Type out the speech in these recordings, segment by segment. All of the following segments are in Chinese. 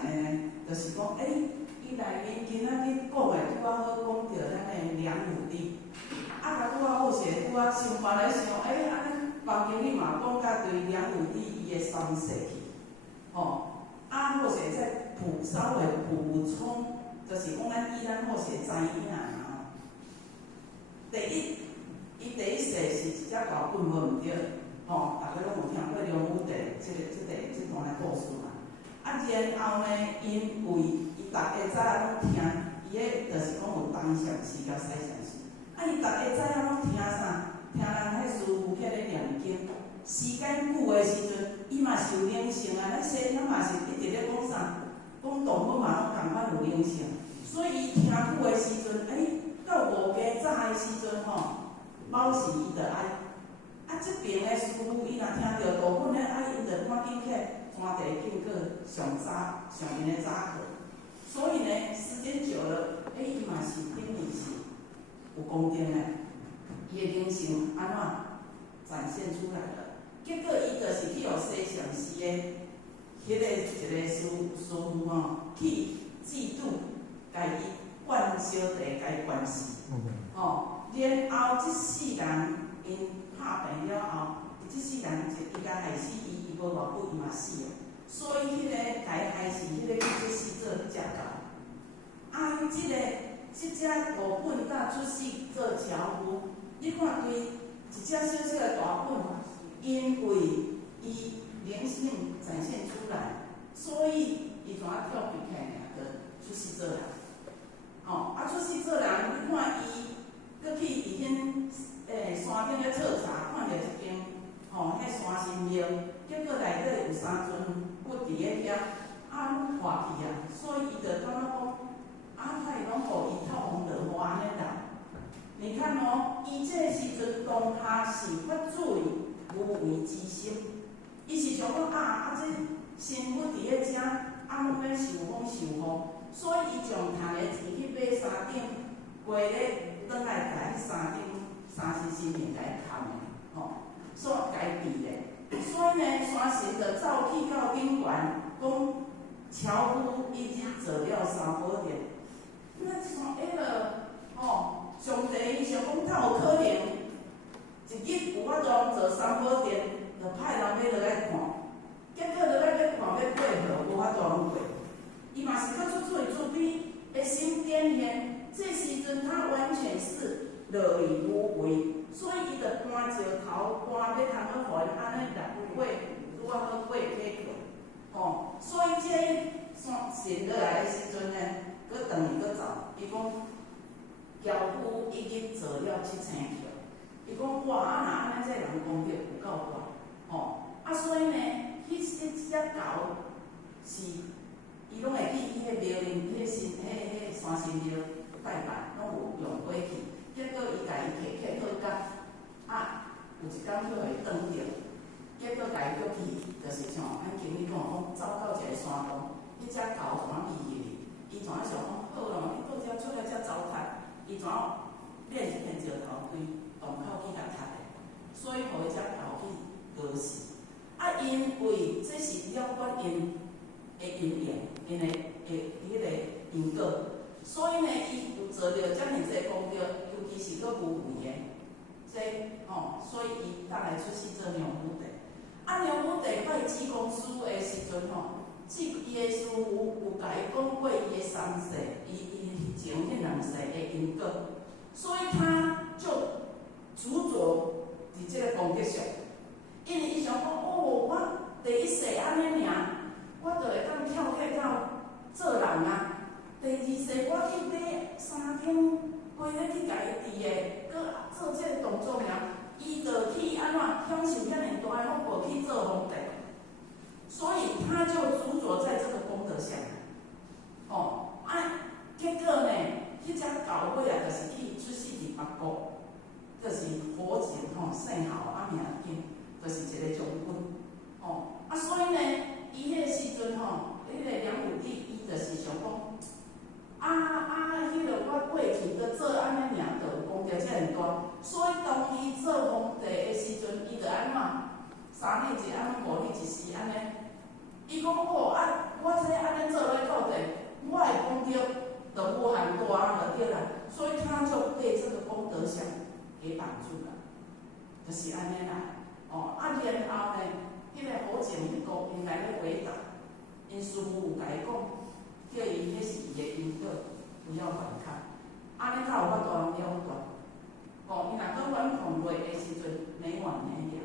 的呢，就是讲，伊内面今仔日讲的拄啊好讲到咱的梁武帝，甲拄啊好势，拄啊想法来想，安尼房经理嘛讲甲对梁武帝伊的三世去，好势再稍微补充，就是讲咱好势知影啦。伊第一世是一只大棍，无毋对，大家拢有听过梁武帝这段的故事嘛。然后呢，因为伊大家早仔拢听，伊就是讲有东禅师甲西禅师。伊大家早仔拢听啥？听人迄师傅起咧念经，时间久的时阵，伊嘛是有灵性啊。咱嘛是一直咧讲啥？讲动物嘛拢共款有灵性，所以伊听久的时阵，到无加早的时阵某时伊就爱。这边的师傅伊若听到大本咧，伊就赶紧起山地经过上因的早课。所以呢，时间久了，伊嘛是等于是有功德的，伊的灵性安怎展现出来了？结果伊就是去互西禅师的迄个一个师傅去嫉妒，甲伊灌烧茶，甲伊灌死。然后这世人因拍病了后，这世人伊甲害死伊无偌久伊嘛死了。所以迄个甲伊害死迄个出世做遮高。这只大本甲出世做樵夫，你看对一只小小的大本，因为伊灵性展现出来，所以伊怎啊跳皮起尔，就出世做人。出世做人，你看伊搁去伫山顶咧彻查，看到一间迄山神庙，结果内底有三尊佛伫咧遐，拢活去啊，所以伊就感觉讲，他伊拢互伊透风落雨安尼啦。你看伊这时阵当下是发水无为之心，伊是想讲这神佛伫咧遮，拢免受风受雨，所以伊将赚的钱去买山顶，过咧转来甲迄山顶三世神明甲伊砍的，所甲伊避的。所以呢，山神就走去到顶悬，讲樵夫已经做了三宝殿。那像上帝伊想讲，他有可能一日有法度做三宝殿，就派人要落来看。结果落来去看要过河，无法度通过。伊嘛是搁出嘴出鼻的心点现，这时阵他完全是乐于无为，所以伊就搬石头，搬要通好还，安尼入过，拄啊好过去过。所以这神落来的时阵呢，搁转去搁走，伊讲樵夫已经做了7星桥，伊讲哇安尼这人功德有够大，所以呢，迄只狗是。伊拢会去伊迄庙里，迄山神庙拜拜，拢有用过去。结果伊家己摕好甲，有一工叫伊转着，结果家己叫去，就是像咱经理讲走到一个山洞，迄只狗怎啊去去？伊怎啊想讲好咯？你到遮出来遮糟蹋，伊怎啊练一片石头对洞口去甲踢的，所以互迄只狗去割死。因为这是了管因的因缘。因的迄个因果，所以呢，伊有做到遮尔济功德，尤其是搁无为的，所以伊当来出世做梁武帝。梁武帝拜济公师的时阵伊的师傅有甲伊讲过伊的三世，伊前迄2世的因果，所以他就执着伫这个功德上，因为伊想讲我第一世安尼尔。我就会当跳起到做人啊。第2世我去买山顶飞咧去家己伫的，搁做这个动作尔，伊就去安怎享受遐尼大的福报去做皇帝，所以他就执着在这个功德上。结果呢，迄只狗尾啊，就是去出世伫北国，就是火箭姓侯名紧，就是一个将军。所以呢。伊迄个时阵迄个梁武帝伊就是想讲，迄个我过去搁做安尼尔，就有功德遮尔大，所以当伊做皇帝的时阵，伊就安怎3日1安尼5日1时安尼，伊讲我这安尼做落就是安尼啦。然后呢，迄个好情迄个因来咧回答，因师傅有甲伊讲，叫伊迄是伊的因果，不要反抗。安尼才有法度通了断。伊若搁反抗落的时阵，没完没了。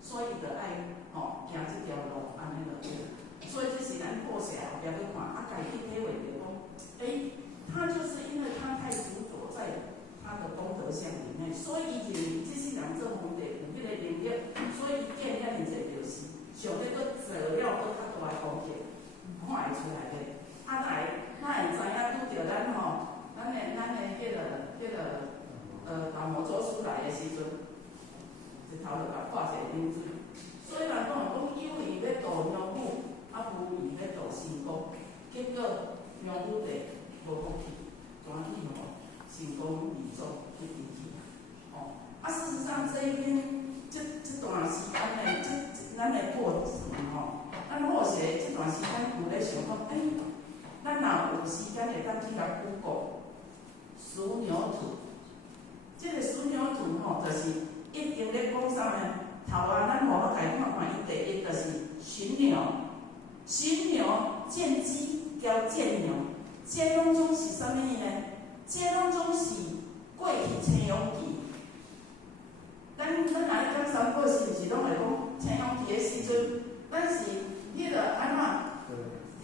所以就爱行这条路，安尼就对了。所以这是咱过下后壁去看，家己去体会着讲，他就是因为他太执着在他的功德相里面，所以伊认为这些人做皇帝有迄个能力，所以伊建遐尼济著是，上咧搁做了搁较大的功德，看会出来的。哪会知影拄着咱迄个达摩祖师来的时阵，一头就甲泼一个冷水。虽然讲有意要度娘母，无意要度成功，结果娘母地无福气，转去成功离宗去离去。事实上这一篇这段时间呢，咱的过程咱或许这段时间有咧想讲，咱若有时间会当去甲Google属牛图，这个属牛图就是一定咧讲啥呢？头咱互我家看看，伊第一就是寻牛，寻牛见鸡叫见牛，这拢总是啥物呢？这拢总是过去青阳期。咱若咧讲三过是毋是拢会讲青阳期的时阵，咱是迄个安怎？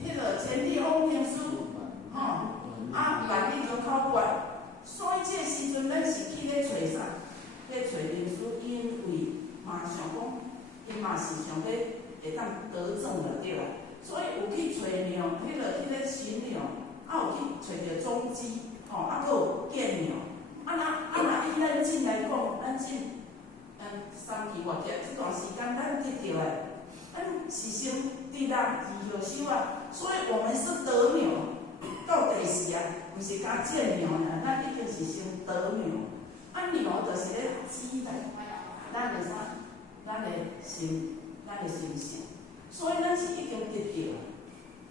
迄个前立后念书，万里中考官。所以这个时阵，咱是去咧找啥？咧找念书，因为嘛想讲，伊嘛是想要会当得证了对啦。所以有去找鸟，迄个寻鸟，有去找着踪迹，搁有见鸟。若以咱进来讲，咱进3期外节这段时间，咱得着的，咱是先伫咱2号手啊。所以我们是得鸟，到第4啊，毋是讲见鸟呢，咱一定是先得鸟。鸟就是咧指代咱的啥？咱的心性。所以咱是一定得着。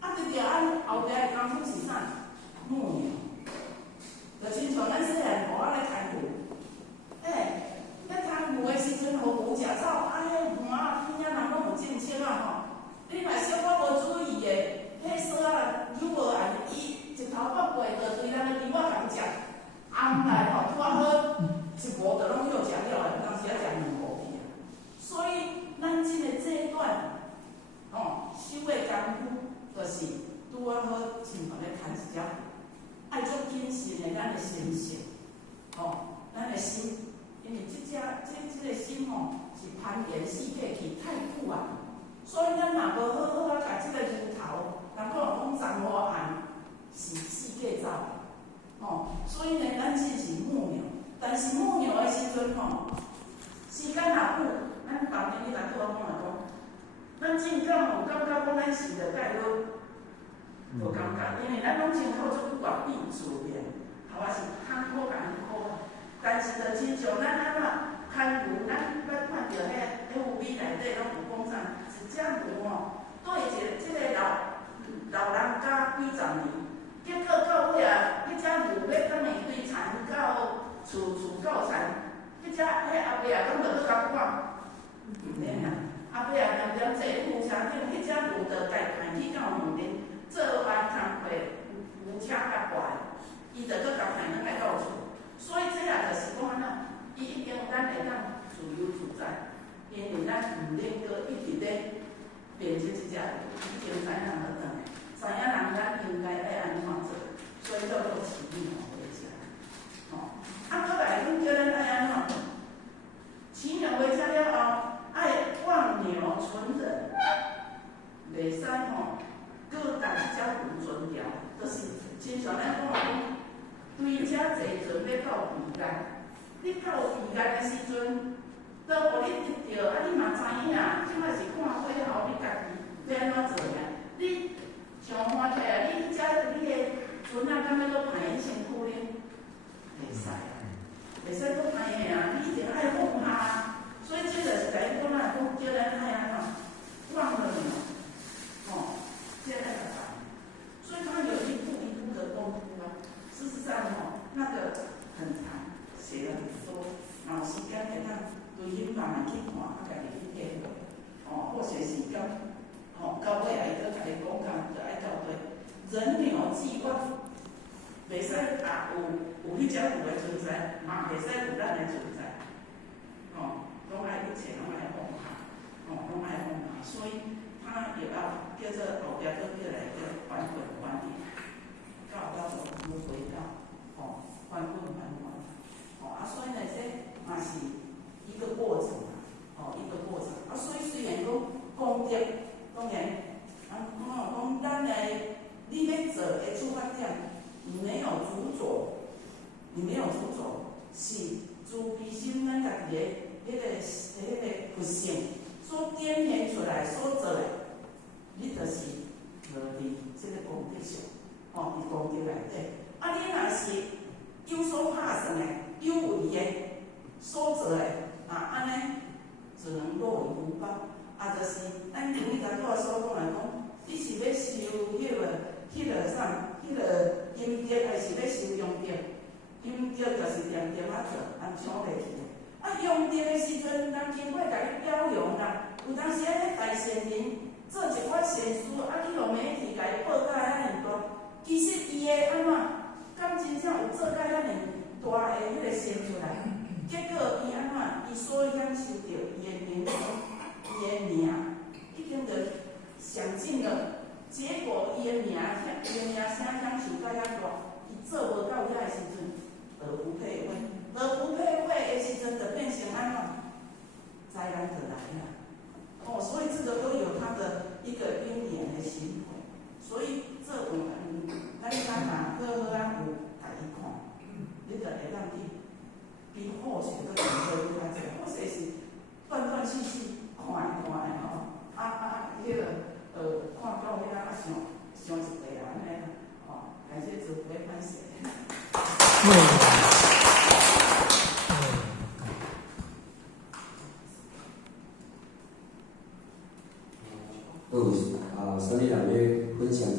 得着后壁的功夫是啥？木鸟。就亲像咱细汉互咧牵牛，咧牵牛的时阵，互牛食草，迄盘边仔人拢有种切啊你若小可无注意的，迄索仔扭无按，伊一头骨过就对咱的牛仔共食，红来拄啊好，一无就拢休食了的，当时啊食2糊去啊。所以咱即个这段，修的功夫，就是拄啊好，亲像咧牵一只，爱足谨慎的咱的心性，咱的心，因为这个心是攀岩四界去太久啊。所以咱若无好好甲即个牛头，人讲讲残花暗，是四界走的，所以呢，咱只是木鸟，但是木鸟的时阵时间若久，咱当年你来对我讲咱真敢有感觉讲咱是着介好，无感觉，因为咱拢真好做去管理自然，头仔是坎坷甲伊苦，但是着亲像咱牵牛，咱捌看着迄 FB 内底拢有讲啥？一只牛对即个老人家几十年，结果到尾啊，迄只牛要当面堆田到厝到田，迄阿伯啊，敢着去甲赶，毋免啦。阿伯啊，念念坐扶车顶，迄只牛着家牵去到园林，做完工课，牛车较怪，伊着搁甲牵来到厝。所以这也就是讲安怎，伊一定咱会当自由自在，因为咱毋免搁一直咧变成一只牛，已经知影要转，知影人咱应该要安怎做，所以叫做起义回家。搁来阮叫咱爱安怎？起鸟回家了后，爱忘鸟存人，袂使搁甲即只牛存掉，就是亲像咱讲对遮坐船要到彼岸，你到彼岸的时阵，都互你得着，你嘛知影，即摆是看过后，你家己要安怎做呀？你上欢喜啊！你你的船啊，敢要搁排身躯呢？袂使啊，袂使搁排的啊！你一定爱放下，所以这就是甲伊讲啊，叫咱爱安怎忘了鸟，这爱干嘛？所以他有一步一步的功夫啊。事实上那个很长，写了很多，有时间会当对迄慢慢去看，家己去体会，或者是到尾啊，伊佫家己讲就爱到底。人鸟计我袂使有迄只有诶存在，嘛袂使有咱诶存在，拢爱一切拢爱放下，拢爱放下，所以他也要叫做后壁佫叫来叫还本还理，到无回到，还本还还，所以呢，这嘛是一个过程一个过程所以虽然讲功德，当然，讲咱诶，你要做诶出发点。你没有主左，是自其心咱家己的迄个佛性所点现出来所做的，你就是落伫这个功德上，伫功德内底。你若是有所拍算的、有为的所做的，安尼只能落于福报。就是咱前面甲拄所讲来讲，你是要修迄个啥？迄个阴德还是要修阳德？阴德就是念念做，抢袂去。阳德的时阵，人经过甲你表扬啦，有当时咧大善人做一寡善事，去互媒体甲伊报甲遐尔大，其实伊的敢真正有做甲遐尔大的迄个善出来？结果伊伊所享受到伊的名声、伊的名，已经着享尽了。结果伊的名声享受到遐大，伊做无到遐的时阵，而不配位，而不配位的时阵，就变成灾难就来了。所以这个都有它的一个因缘的行为。所以这咱若好有家己看，你就会当去比好势佫更好愈较济，好势是断断续续看的迄个。看到遐想一个安尼感谢主会分享。所以人咧分享